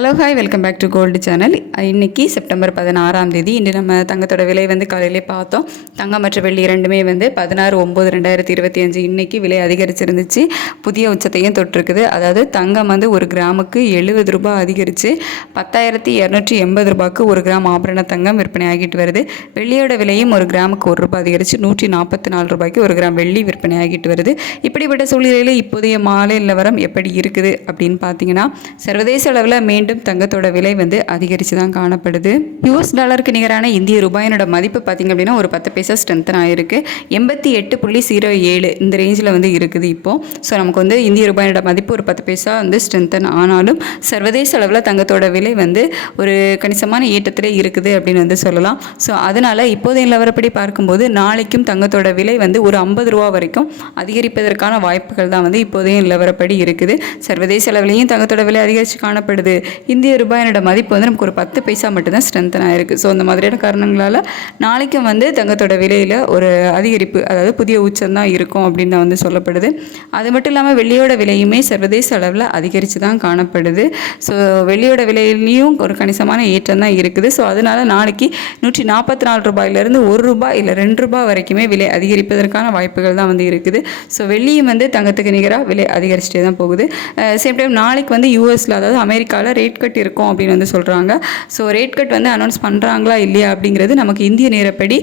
Hello hi welcome back to gold channel இன்றைக்கி September பதினாறாம் தேதி. இன்று நம்ம தங்கத்தோட விலை வந்து காலையிலே பார்த்தோம். தங்கம் மற்றும் வெள்ளி இரண்டுமே வந்து பதினாறு ஒம்பது ரெண்டாயிரத்தி இருபத்தி அஞ்சு இன்றைக்கி விலை அதிகரிச்சிருந்துச்சு. புதிய உச்சத்தையும் தொட்டிருக்குது. அதாவது தங்கம் வந்து ஒரு கிராமுக்கு எழுபது ரூபாய் அதிகரித்து பத்தாயிரத்தி இரநூற்றி எண்பது ரூபாய்க்கு ஒரு கிராம் ஆபரண தங்கம் விற்பனை ஆகிட்டு வருது. வெள்ளியோட விலையும் ஒரு கிராமுக்கு ஒரு ரூபாய் அதிகரித்து நூற்றி நாற்பத்தி நாலு ரூபாய்க்கு ஒரு கிராம் வெள்ளி விற்பனை ஆகிட்டு வருது. இப்படிப்பட்ட சூழ்நிலையில் இப்போதைய மாலை நிலவரம் எப்படி இருக்குது அப்படின்னு பார்த்தீங்கன்னா சர்வதேச அளவில் மீண்டும் தங்கத்தோட விலை வந்து அதிகரித்து தான் காணப்படுது. யூஎஸ் டாலருக்கு நிகரான இந்திய ரூபாயினோட மதிப்பு பார்த்திங்க அப்படின்னா ஒரு பத்து பைசா ஸ்ட்ரென்த்தன் ஆயிருக்கு எண்பத்தி எட்டு புள்ளி ஜீரோ ஏழு இந்த ரேஞ்சில் வந்து இருக்குது இப்போது ஸோ நமக்கு வந்து இந்திய ரூபாயினோட மதிப்பு ஒரு பத்து பைசா வந்து ஸ்ட்ரென்த்தன் ஆனாலும் சர்வதேச அளவில் தங்கத்தோட விலை வந்து ஒரு கணிசமான ஏற்றத்தில் இருக்குது அப்படின்னு வந்து சொல்லலாம். ஸோ அதனால் இப்போதைய நிலவரப்படி பார்க்கும்போது நாளைக்கும் தங்கத்தோட விலை வந்து ஒரு ஐம்பது ரூபா வரைக்கும் அதிகரிப்பதற்கான வாய்ப்புகள் தான் வந்து இப்போதைய நிலவரப்படி இருக்குது. சர்வதேச அளவிலையும் தங்கத்தோட விலை அதிகரித்து காணப்படுது. இந்திய ரூபாயினோட மதிப்பு வந்து நமக்கு ஒரு பத்து பைசா மட்டும்தான் ஸ்ட்ரென்த்தன் ஆயிருக்கு ஸோ அந்த மாதிரியான காரணங்களால் நாளைக்கும் வந்து தங்கத்தோட விலையில் ஒரு அதிகரிப்பு அதாவது புதிய உச்சம் தான் இருக்கும் அப்படின்னு தான் வந்து சொல்லப்படுது. அது மட்டும் இல்லாமல் வெள்ளியோட விலையுமே சர்வதேச அளவில் அதிகரித்து தான் காணப்படுது. ஸோ வெள்ளியோட விலையிலையும் ஒரு கணிசமான ஏற்றம் தான் இருக்குது. ஸோ அதனால் நாளைக்கு நூற்றி நாற்பத்தி நாலு ரூபாயிலிருந்து ஒரு ரூபாய் இல்லை ரெண்டு ரூபாய் வரைக்குமே விலை அதிகரிப்பதற்கான வாய்ப்புகள் தான் வந்து இருக்குது. ஸோ வெள்ளியும் வந்து தங்கத்துக்கு நிகராக விலை அதிகரிச்சுட்டே தான் போகுது. சேம் டைம் நாளைக்கு வந்து யூஎஸில் அதாவது அமெரிக்காவில் ரேட் கட் இருக்கும் அப்படின்னு வந்து சொல்கிறாங்க ஸோ ரேட் கட் வந்து அனௌன்ஸ் பண்ணுறாங்களா இல்லையா அப்படிங்கிறது நமக்கு இந்திய நேரப்படி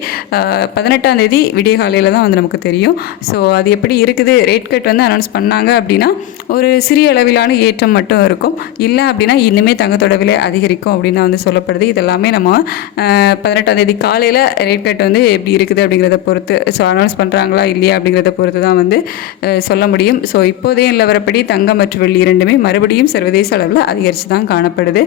பதினெட்டாம் தேதி விடிய காலையில் தான் வந்து நமக்கு தெரியும். ஸோ அது எப்படி இருக்குது? ரேட் கட் வந்து அனௌன்ஸ் பண்ணாங்க அப்படின்னா ஒரு சிறிய அளவிலான ஏற்றம் மட்டும் இருக்கும். இல்லை அப்படின்னா இன்னுமே தங்கத்தோட விலை அதிகரிக்கும் அப்படின்னு வந்து சொல்லப்படுது. இதெல்லாமே நம்ம பதினெட்டாம் தேதி காலையில் ரேட் கட் வந்து எப்படி இருக்குது அப்படிங்கிறத பொறுத்து ஸோ அனௌன்ஸ் பண்ணுறாங்களா இல்லையா அப்படிங்கிறத பொறுத்து தான் வந்து சொல்ல முடியும். ஸோ இப்போதைய நிலவரப்படி தங்கம் மற்றும் வெள்ளி இரண்டுமே மறுபடியும் சர்வதேச அளவில் அதிகரித்து தான் காணப்படுது.